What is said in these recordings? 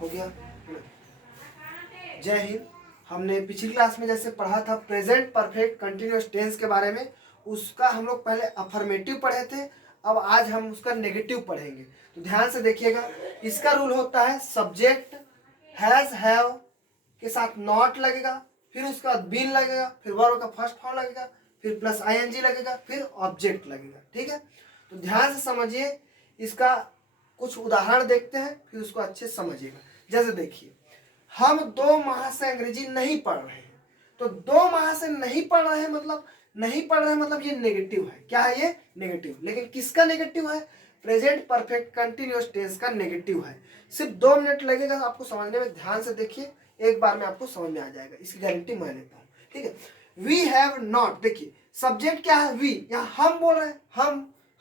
हो गया। जय हिंद। हमने पिछली क्लास में जैसे पढ़ा था प्रेजेंट परफेक्ट कंटिन्यूअस टेंस के बारे में, उसका हम लोग पहले अफर्मेटिव पढ़े थे। अब आज हम उसका नेगेटिव पढ़ेंगे। तो ध्यान से देखिएगा, इसका रूल होता है सब्जेक्ट हैज हैव के साथ नॉट लगेगा, फिर उसके बाद बीन लगेगा, फिर वर्ब का फर्स्ट फॉर्म लगेगा, फिर प्लस आईएनजी लगेगा, फिर ऑब्जेक्ट लगेगा। ठीक है, तो ध्यान से समझिए, इसका कुछ उदाहरण देखते हैं, फिर उसको अच्छे से समझिएगा। जैसे देखिए, हम 2 माह से अंग्रेजी नहीं पढ़ रहे हैं। तो 2 माह से नहीं पढ़ रहे हैं मतलब नहीं पढ़ रहे हैं मतलब ये नेगेटिव है। क्या है ये? नेगेटिव। लेकिन किसका नेगेटिव है? प्रेजेंट परफेक्ट कंटिन्यूअस टेंस का नेगेटिव है। सिर्फ 2 मिनट लगेगा आपको समझने में। ध्यान से देखिए, एक बार में आपको समझ में आ जाएगा, इसकी गारंटी मैं लेता हूँ। ठीक है, वी हैव नॉट। देखिए सब्जेक्ट क्या है? वी। यहाँ हम बोल रहे हैं,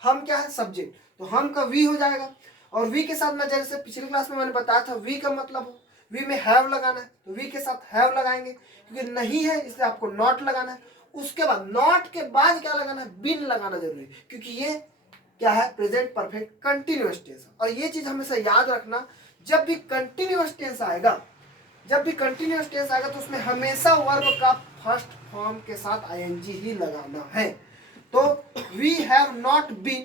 हम क्या है? सब्जेक्ट। तो हम का वी हो जाएगा। और वी के साथ में जैसे पिछली क्लास में मैंने बताया था, वी का मतलब वी में हैव लगाना है, तो वी के साथ हैव लगाएंगे, क्योंकि नहीं है इसलिए आपको नॉट लगाना है। उसके बाद नॉट के बाद क्या लगाना है? बीन लगाना जरूरी है, क्योंकि ये क्या है? Present perfect continuous tense. और ये चीज हमेशा याद रखना, जब भी कंटिन्यूअस टेंस आएगा तो उसमें हमेशा वर्ब का फर्स्ट फॉर्म के साथ आईएनजी ही लगाना है। तो वी हैव नॉट बीन,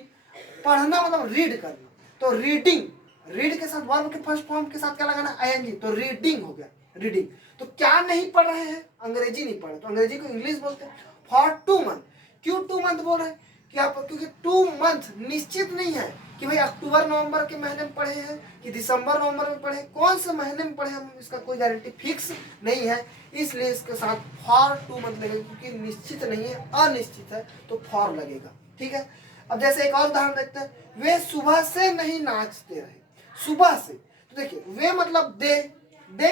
पढ़ना मतलब रीड करना, तो रीडिंग, रीड के साथ वर्ब के फर्स्ट फॉर्म के साथ क्या लगाना? आईएनजी। तो रीडिंग हो गया, रीडिंग। तो क्या नहीं पढ़ रहे हैं? अंग्रेजी नहीं पढ़ रहे, तो अंग्रेजी को इंग्लिश बोलते हैं। फॉर 2 मंथ, क्यों 2 मंथ बोल रहे हैं? क्या? क्योंकि 2 मंथ निश्चित नहीं है कि भाई अक्टूबर नवंबर के महीने में पढ़े हैं कि दिसंबर नवंबर में पढ़े, कौन से महीने में पढ़े हम, इसका कोई गारंटी फिक्स नहीं है। इसलिए इसके साथ फॉर 2 मंथ लगेगा, क्योंकि निश्चित नहीं है, अनिश्चित है, तो फॉर लगेगा। ठीक है, अब जैसे एक और उदाहरण देखते हैं, वे सुबह से नहीं नाचते रहे। सुबह से, तो देखिए वे मतलब दे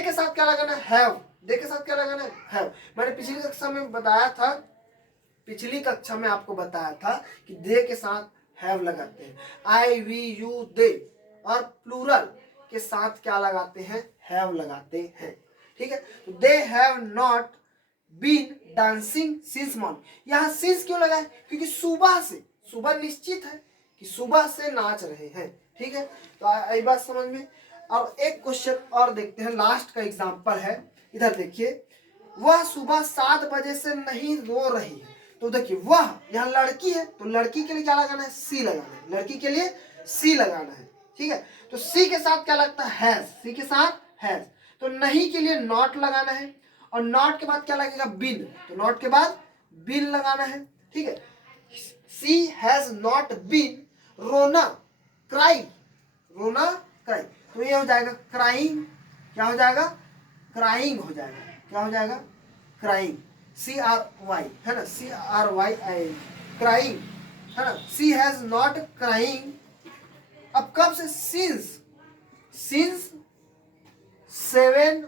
के साथ क्या लगाना है? हैव। दे के साथ क्या लगाना है? हैव। मैंने पिछली कक्षा में आपको बताया था कि दे के साथ हैव लगाते हैं, आई वी यू दे। और प्लूरल के साथ क्या लगाते हैं? हैव लगाते हैं। ठीक है, तो they have not been dancing since morning. यहाँ सिंस क्यों लगा है? क्योंकि सुबह से, सुबह निश्चित है कि सुबह से नाच रहे हैं। ठीक है, तो आई बात समझ में। अब एक क्वेश्चन और देखते हैं, लास्ट का एग्जांपल है। इधर देखिए, वह सुबह 7 बजे से नहीं रो रही है। तो देखिए वह, यहाँ लड़की है, तो लड़की के लिए क्या लगाना है? सी लगाना है, लड़की के लिए सी लगाना है। ठीक है, तो सी के साथ क्या लगता है? हैज। सी के साथ हैज। तो नहीं के लिए नॉट लगाना है, और नॉट के बाद क्या लगेगा? बिन। तो नॉट के बाद बिन लगाना है। ठीक है, सी हैज नॉट बीन रोना क्राई, रोना क्राई। तो ये हो जाएगा क्राइंग। क्या हो जाएगा? क्राइंग हो जाएगा। क्या हो जाएगा? क्राइंग। CRY है ना, CRYI, क्राइंग है ना। सी हैज नॉट क्राइंग। अब कब से? सिंस 7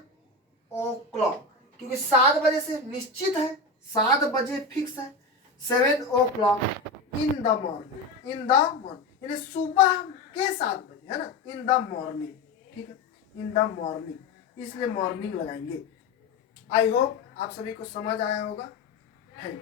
o'clock, क्योंकि 7 बजे से निश्चित है, 7 बजे फिक्स है। 7 o'clock इन द मॉर्निंग, यानी सुबह के 7 बजे है ना, इन द मॉर्निंग। ठीक है, इन द मॉर्निंग, इसलिए मॉर्निंग लगाएंगे। आई होप आप सभी को समझ आया होगा। Thank you.